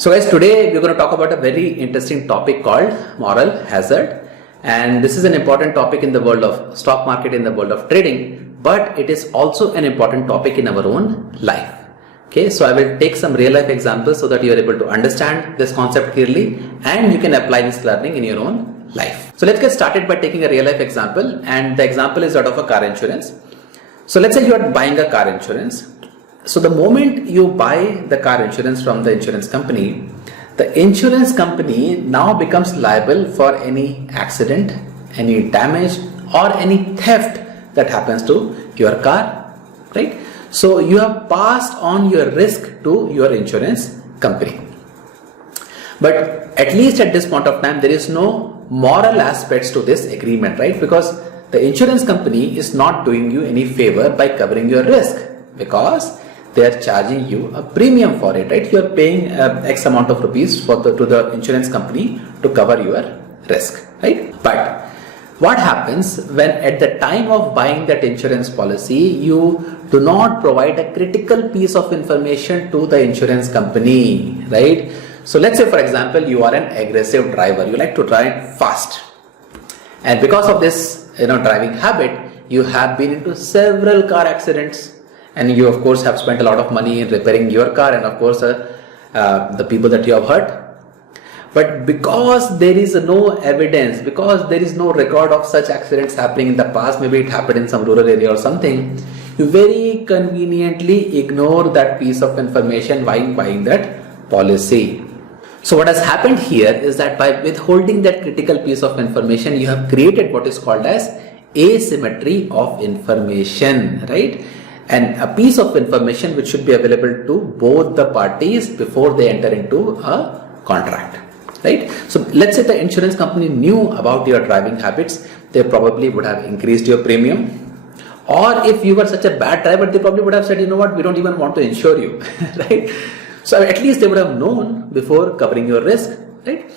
So guys, today we're going to talk about a very interesting topic called moral hazard, and this is an important topic in the world of stock market, in the world of trading, but it is also an important topic in our own life. Okay, so I will take some real life examples so that you are able to understand this concept clearly and you can apply this learning in your own life. So let's get started by taking a real life example, and the example is that of a car insurance. So let's say you are buying a car insurance. So the moment you buy the car insurance from the insurance company, the insurance company now becomes liable for any accident, any damage or any theft that happens to your car, right? So you have passed on your risk to your insurance company. But at least at this point of time, there is no moral aspects to this agreement, right? Because the insurance company is not doing you any favor by covering your risk, because they are charging you a premium for it, right? You are paying X amount of rupees to the insurance company to cover your risk, right? But what happens when at the time of buying that insurance policy, you do not provide a critical piece of information to the insurance company, right? So let's say, for example, you are an aggressive driver. You like to drive fast. And because of this, driving habit, you have been into several car accidents. And you of course have spent a lot of money in repairing your car and of course the people that you have hurt. But because there is no evidence, because there is no record of such accidents happening in the past, maybe it happened in some rural area or something, you very conveniently ignore that piece of information while buying that policy. So what has happened here is that by withholding that critical piece of information, you have created what is called as asymmetry of information, right? And a piece of information which should be available to both the parties before they enter into a contract, right? So let's say the insurance company knew about your driving habits, they probably would have increased your premium. Or if you were such a bad driver, they probably would have said, you know what, we don't even want to insure you, right? So at least they would have known before covering your risk, right?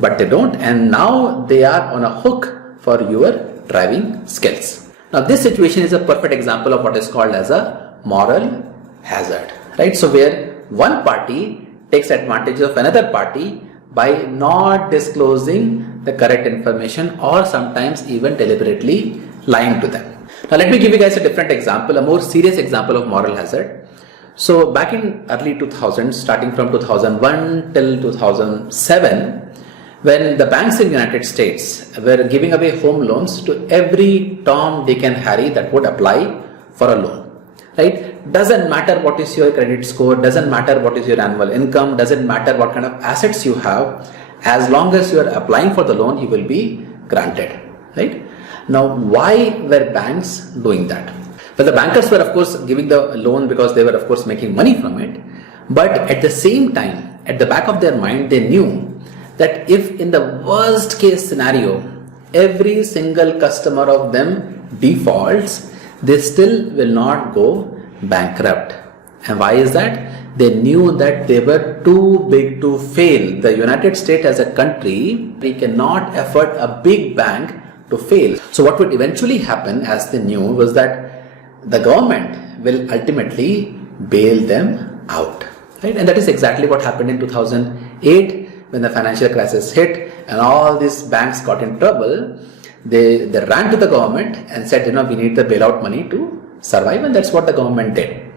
But they don't, and now they are on a hook for your driving skills. Now this situation is a perfect example of what is called as a moral hazard, right? So where one party takes advantage of another party by not disclosing the correct information or sometimes even deliberately lying to them. Now let me give you guys a different example, a more serious example of moral hazard. So back in early 2000s, starting from 2001 till 2007, when the banks in the United States were giving away home loans to every Tom, Dick and Harry that would apply for a loan, right? Doesn't matter what is your credit score, doesn't matter what is your annual income, doesn't matter what kind of assets you have, as long as you are applying for the loan, you will be granted, right? Now, why were banks doing that? Well, the bankers were of course giving the loan because they were of course making money from it, but at the same time, at the back of their mind, they knew that if in the worst case scenario, every single customer of them defaults, they still will not go bankrupt. And why is that? They knew that they were too big to fail. The United States as a country, we cannot afford a big bank to fail. So what would eventually happen, as they knew, was that the government will ultimately bail them out, right? And that is exactly what happened in 2008. When the financial crisis hit and all these banks got in trouble, they ran to the government and said, we need the bailout money to survive, and that's what the government did.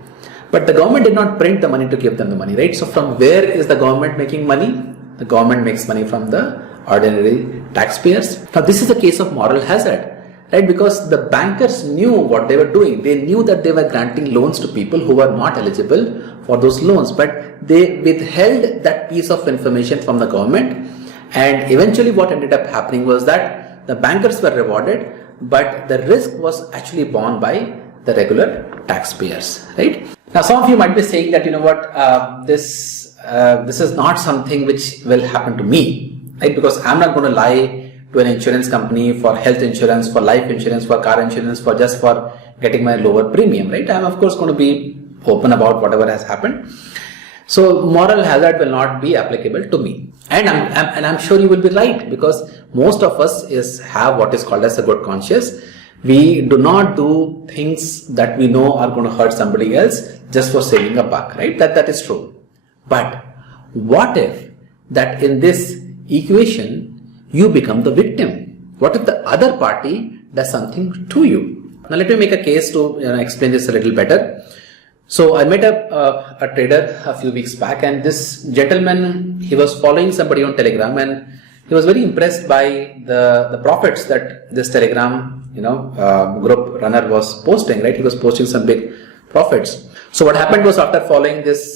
But the government did not print the money to give them the money, right? So from where is the government making money? The government makes money from the ordinary taxpayers. Now this is a case of moral hazard, right? Because the bankers knew what they were doing. They knew that they were granting loans to people who were not eligible for those loans, but they withheld that piece of information from the government, and eventually what ended up happening was that the bankers were rewarded, but the risk was actually borne by the regular taxpayers, right? Now some of you might be saying that, this is not something which will happen to me, right? Because I'm not going to lie to an insurance company for health insurance, for life insurance, for car insurance, for getting my lower premium, right? I'm of course going to be open about whatever has happened. So moral hazard will not be applicable to me, and I'm sure you will be right, because most of us have what is called as a good conscience. We do not do things that we know are going to hurt somebody else just for saving a buck, right? That is true. But what if that in this equation you become the victim? What if the other party does something to you? Now let me make a case to explain this a little better. So I met a trader a few weeks back, and this gentleman, he was following somebody on Telegram, and he was very impressed by the profits that this Telegram group runner was posting, right? He was posting some big profits. So what happened was, after following this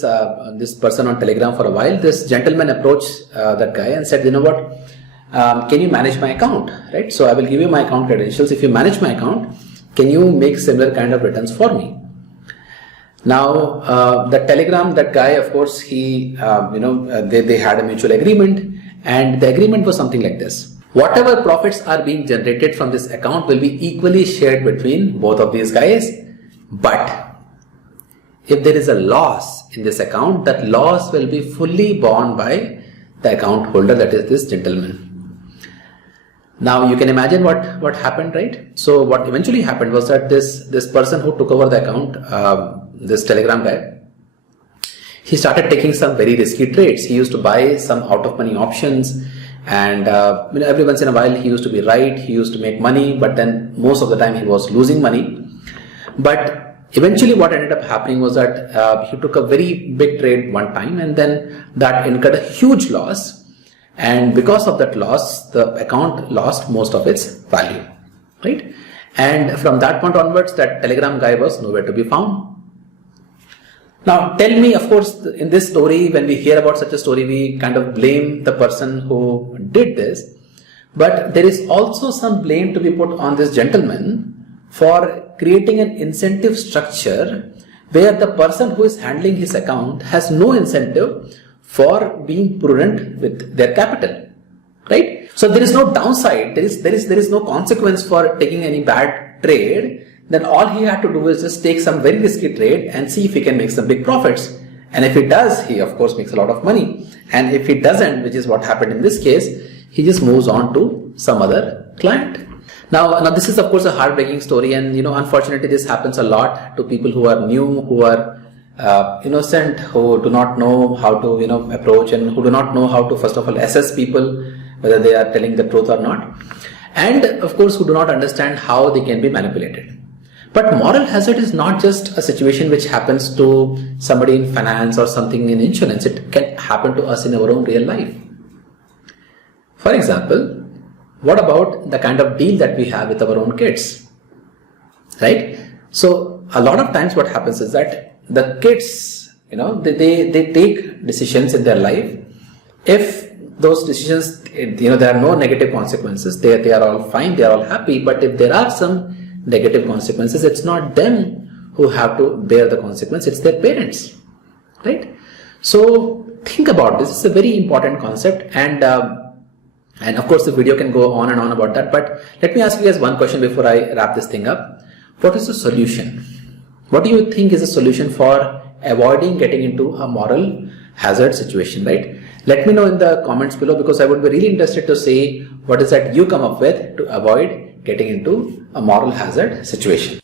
person on Telegram for a while, this gentleman approached that guy and said, you know what, can you manage my account, right? So I will give you my account credentials. If you manage my account, can you make similar kind of returns for me? Now, the Telegram, that guy, of course, he, they had a mutual agreement, and the agreement was something like this. Whatever profits are being generated from this account will be equally shared between both of these guys. But if there is a loss in this account, that loss will be fully borne by the account holder, that is this gentleman. Now you can imagine what happened, right? So what eventually happened was that this person who took over the account, this Telegram guy, he started taking some very risky trades. He used to buy some out of money options, and every once in a while he used to be right, he used to make money, but then most of the time he was losing money. But eventually what ended up happening was that he took a very big trade one time, and then that incurred a huge loss. And because of that loss, the account lost most of its value, right? And from that point onwards, that Telegram guy was nowhere to be found. Now tell me, of course, in this story, when we hear about such a story, we kind of blame the person who did this. But there is also some blame to be put on this gentleman for creating an incentive structure where the person who is handling his account has no incentive for being prudent with their capital, right? So there is no downside, there is no consequence for taking any bad trade. Then all he had to do is just take some very risky trade and see if he can make some big profits. And if he does, he of course makes a lot of money. And if he doesn't, which is what happened in this case, he just moves on to some other client. Now this is of course a heartbreaking story, and unfortunately this happens a lot to people who are new, who are innocent, who do not know how to approach, and who do not know how to first of all assess people, whether they are telling the truth or not, and of course who do not understand how they can be manipulated. But moral hazard is not just a situation which happens to somebody in finance or something in insurance. It can happen to us in our own real life. For example, what about the kind of deal that we have with our own kids, right? So a lot of times what happens is that the kids, they take decisions in their life. If those decisions, there are no negative consequences, they are all fine, they are all happy. But if there are some negative consequences, it's not them who have to bear the consequence, it's their parents, right? So think about this. It's a very important concept, and of course the video can go on and on about that. But let me ask you guys one question before I wrap this thing up. What is the solution? What do you think is a solution for avoiding getting into a moral hazard situation, right? Let me know in the comments below, because I would be really interested to see what is that you come up with to avoid getting into a moral hazard situation.